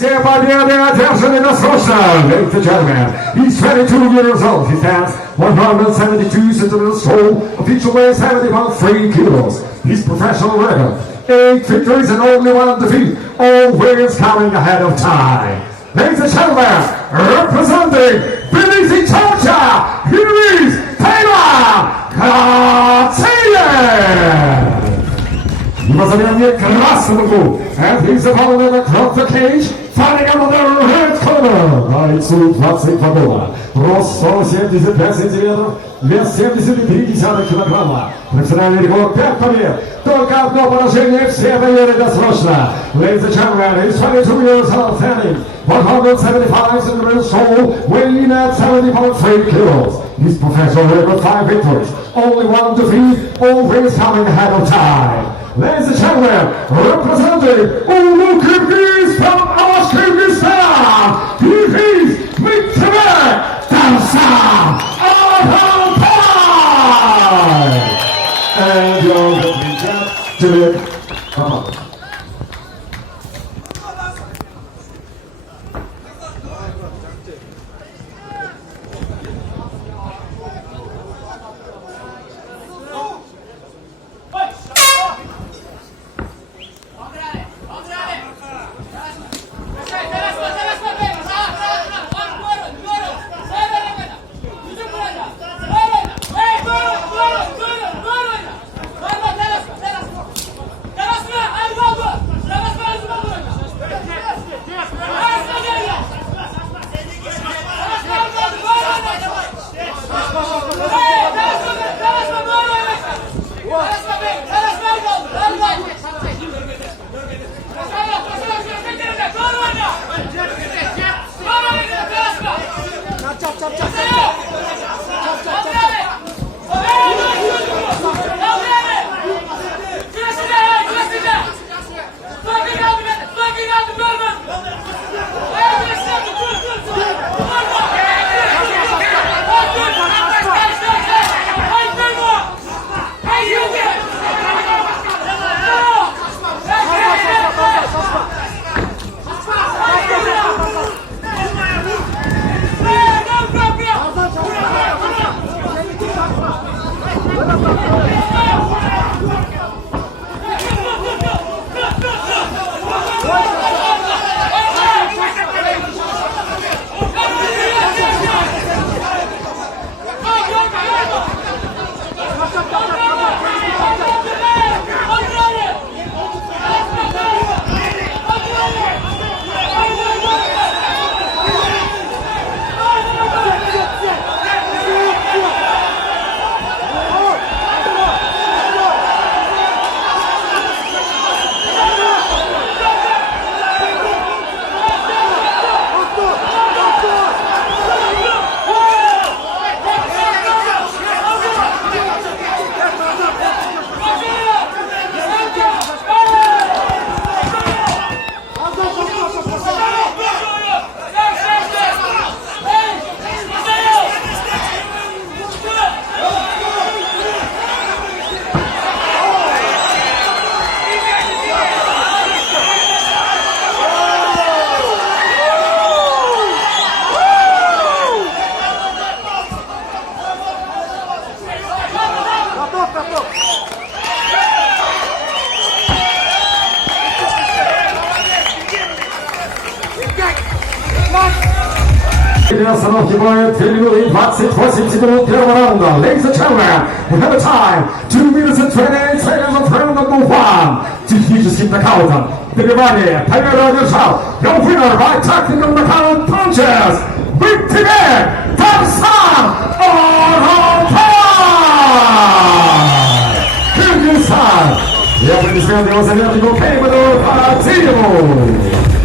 Attention in the social, ladies and gentlemen. He's 22 years old. He stands 172 centimeters tall, of each weighs 70.3 kilos. His professional record: 8 victories and only 1 defeat. Always coming ahead of time. Ladies and gentlemen, representing Tbilisi, Georgia, here is Taylor Katsiyev. He was a young Krasnoglu, and he's opponent across the cage, fighting out of the red corner. Бойцу 22 года. Рост 175 сантиметров, вес 73 килограмма. Профессиональный рекорд 5 побед. Только одно поражение, все победы досрочно. Ladies and gentlemen, he's 22 years old, standing 175 centimeters tall, weighing at 70.3 kilos. His professional record: 5 victories, only 1 defeat, always coming ahead of time. Ladies and gentlemen, representing Ulu Kyrgyz from our Kyrgyzstan, here is Mikhail Tarsan Alpay! And your representative, остановки боя 2 минуты 28 секунд первого раунда. Ladies and gentlemen, we have a time 2 minutes and 28 seconds of round number 1. Техническим нокаутом добивание победу одержал your winner by tactical knockout punches, Mikhail Tarsan Alpay! Кыргызстан! Я предоставляю его советнику Кейману Катиеву!